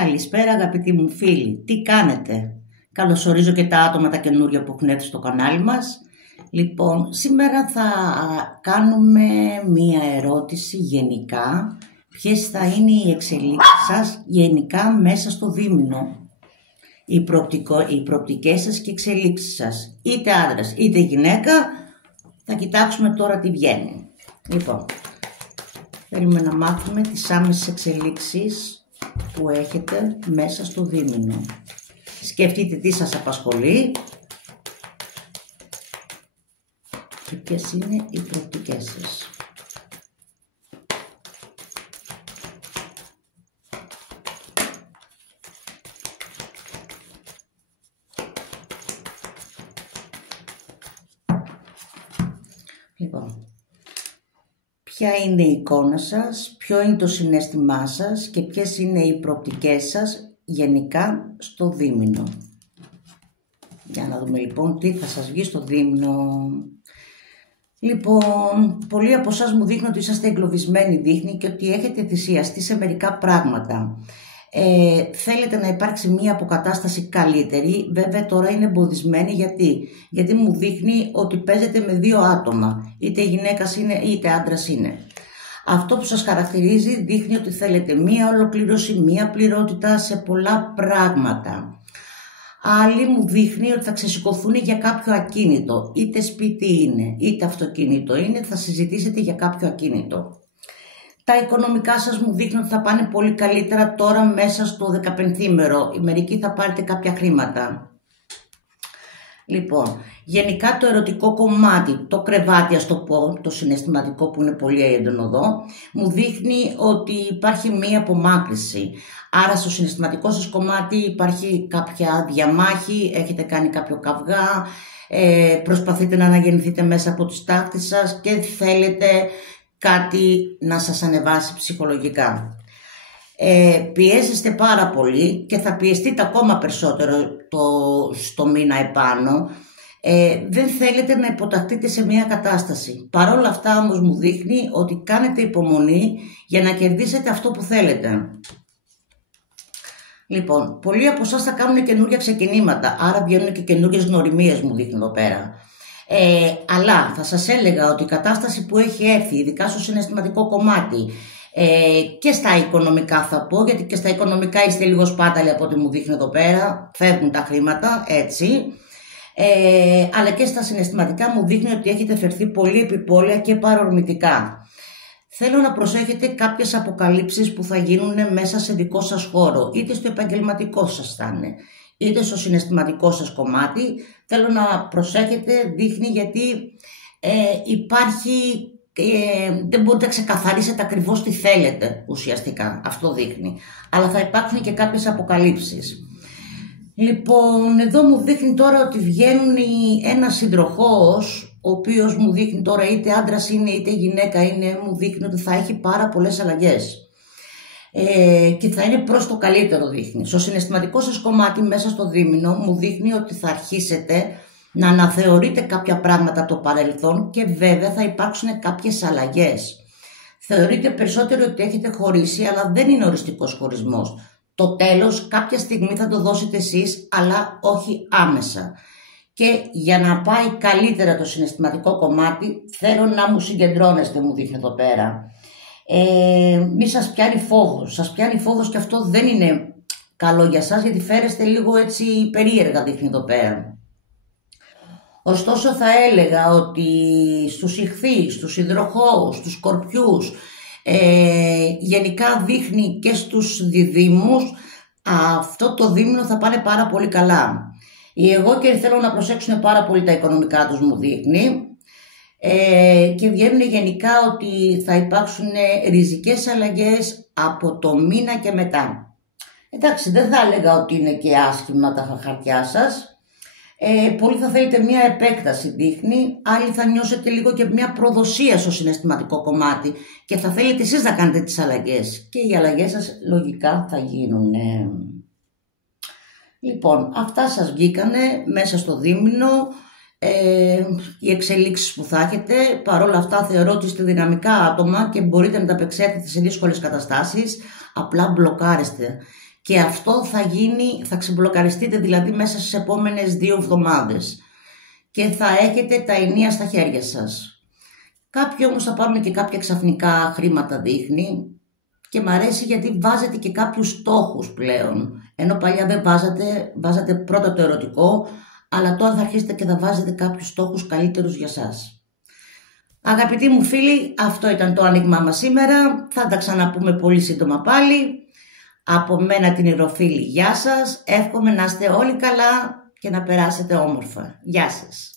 Καλησπέρα αγαπητοί μου φίλοι, τι κάνετε? Καλωσορίζω και τα άτομα τα καινούργια που έχουν έρθει στο κανάλι μας. Λοιπόν, σήμερα θα κάνουμε μία ερώτηση γενικά. Ποιες θα είναι οι εξελίξεις σας γενικά μέσα στο δίμηνο? Οι προοπτικές σας και εξελίξεις σας, είτε άντρας είτε γυναίκα. Θα κοιτάξουμε τώρα τι βγαίνει. Λοιπόν, θέλουμε να μάθουμε τις άμεσες εξελίξεις που έχετε μέσα στο δίμηνο. Σκεφτείτε τι σας απασχολεί και ποιες είναι οι προοπτικές σας. Λοιπόν, ποια είναι η εικόνα σας, ποιο είναι το συναίσθημά σας και ποιες είναι οι προοπτικές σας γενικά στο δίμηνο. Για να δούμε λοιπόν τι θα σας βγει στο δίμηνο. Λοιπόν, πολλοί από εσάς μου δείχνουν ότι είσαστε εγκλωβισμένοι, δείχνει και ότι έχετε θυσιαστεί σε μερικά πράγματα. Θέλετε να υπάρξει μία αποκατάσταση καλύτερη, βέβαια τώρα είναι εμποδισμένη γιατί μου δείχνει ότι παίζετε με δύο άτομα, είτε γυναίκας είναι είτε άντρας είναι. Αυτό που σας χαρακτηρίζει δείχνει ότι θέλετε μία ολοκλήρωση, μία πληρότητα σε πολλά πράγματα. Άλλοι μου δείχνει ότι θα ξεσηκωθούν για κάποιο ακίνητο, είτε σπίτι είναι, είτε αυτοκίνητο είναι, θα συζητήσετε για κάποιο ακίνητο. Τα οικονομικά σας μου δείχνουν ότι θα πάνε πολύ καλύτερα τώρα μέσα στο 15ήμερο. Μερικοί θα πάρετε κάποια χρήματα. Λοιπόν, γενικά το ερωτικό κομμάτι, το κρεβάτι ας το πω, το συναισθηματικό που είναι πολύ έντονο εδώ, μου δείχνει ότι υπάρχει μία απομάκρυνση. Άρα στο συναισθηματικό σας κομμάτι υπάρχει κάποια διαμάχη, έχετε κάνει κάποιο καυγά, προσπαθείτε να αναγεννηθείτε μέσα από τις τάχτες σας και θέλετε κάτι να σας ανεβάσει ψυχολογικά. Πιέζεστε πάρα πολύ και θα πιεστείτε ακόμα περισσότερο στο μήνα επάνω. Δεν θέλετε να υποταχθείτε σε μια κατάσταση. Παρ' όλα αυτά όμως μου δείχνει ότι κάνετε υπομονή για να κερδίσετε αυτό που θέλετε. Λοιπόν, πολλοί από εσάς θα κάνουν καινούργια ξεκινήματα, άρα βγαίνουν και καινούργιες γνωριμίες μου δείχνει εδώ πέρα. Αλλά θα σας έλεγα ότι η κατάσταση που έχει έρθει, ειδικά στο συναισθηματικό κομμάτι και στα οικονομικά θα πω, γιατί και στα οικονομικά είστε λίγο σπάταλοι από ό,τι μου δείχνει εδώ πέρα, φεύγουν τα χρήματα, έτσι, αλλά και στα συναισθηματικά μου δείχνει ότι έχετε φερθεί πολύ επιπόλαια και παρορμητικά. Θέλω να προσέχετε κάποιες αποκαλύψεις που θα γίνουν μέσα σε δικό σας χώρο, είτε στο επαγγελματικό σας θα είναι, είτε στο συναισθηματικό σας κομμάτι. Θέλω να προσέχετε, δείχνει γιατί υπάρχει, δεν μπορείτε να ξεκαθαρίσετε ακριβώς τι θέλετε ουσιαστικά, αυτό δείχνει. Αλλά θα υπάρξουν και κάποιες αποκαλύψεις. Λοιπόν, εδώ μου δείχνει τώρα ότι βγαίνουν ένας συντροχός, ο οποίος μου δείχνει τώρα είτε άντρας είναι είτε γυναίκα είναι, μου δείχνει ότι θα έχει πάρα πολλές αλλαγές. Και θα είναι προς το καλύτερο δείχνει. Στο συναισθηματικό σας κομμάτι μέσα στο δίμηνο μου δείχνει ότι θα αρχίσετε να αναθεωρείτε κάποια πράγματα από το παρελθόν και βέβαια θα υπάρξουν κάποιες αλλαγές. Θεωρείτε περισσότερο ότι έχετε χωρίσει, αλλά δεν είναι οριστικός χωρισμός. Το τέλος κάποια στιγμή θα το δώσετε εσείς, αλλά όχι άμεσα. Και για να πάει καλύτερα το συναισθηματικό κομμάτι θέλω να μου συγκεντρώνεστε, μου δείχνει εδώ πέρα. Μη σας πιάνει φόβος. Σας πιάνει φόβος και αυτό δεν είναι καλό για σας, γιατί φέρεστε λίγο έτσι περίεργα, δείχνει εδώ πέρα. Ωστόσο θα έλεγα ότι στους ιχθύς, στους υδροχόους, στους σκορπιούς, γενικά δείχνει και στους διδύμους, αυτό το δίμηνο θα πάνε πάρα πολύ καλά. Οι εγώκεροι θέλω να προσέξουν πάρα πολύ τα οικονομικά τους, μου δείχνει. Και βγαίνουν γενικά ότι θα υπάρξουν ριζικές αλλαγές από το μήνα και μετά. Εντάξει, δεν θα έλεγα ότι είναι και άσχημα τα χαρτιά σας. Πολλοί θα θέλετε μια επέκταση, δείχνει. Άλλοι θα νιώσετε λίγο και μια προδοσία στο συναισθηματικό κομμάτι και θα θέλετε εσείς να κάνετε τις αλλαγές. Και οι αλλαγές σας λογικά θα γίνουν. Λοιπόν, αυτά σας βγήκανε μέσα στο δίμηνο. Οι εξελίξεις που θα έχετε, παρόλα αυτά θεωρώ ότι είστε δυναμικά άτομα και μπορείτε να τα απεξέλθετε σε δύσκολες καταστάσεις, απλά μπλοκάρεστε Και αυτό θα γίνει, θα ξεμπλοκαριστείτε δηλαδή μέσα στις επόμενες 2 εβδομάδες και θα έχετε τα ενία στα χέρια σας. Κάποιοι όμως θα πάρουν και κάποια ξαφνικά χρήματα, δείχνει, και μ' αρέσει γιατί βάζετε και κάποιους στόχους πλέον, ενώ παλιά δεν βάζατε πρώτα το ερωτικό, αλλά τώρα θα αρχίσετε και θα βάζετε κάποιους στόχους καλύτερους για σας. Αγαπητοί μου φίλοι, αυτό ήταν το άνοιγμά μας σήμερα, θα τα ξαναπούμε πολύ σύντομα πάλι. Από μένα την Ηροφίλη, γεια σας, εύχομαι να είστε όλοι καλά και να περάσετε όμορφα. Γεια σας.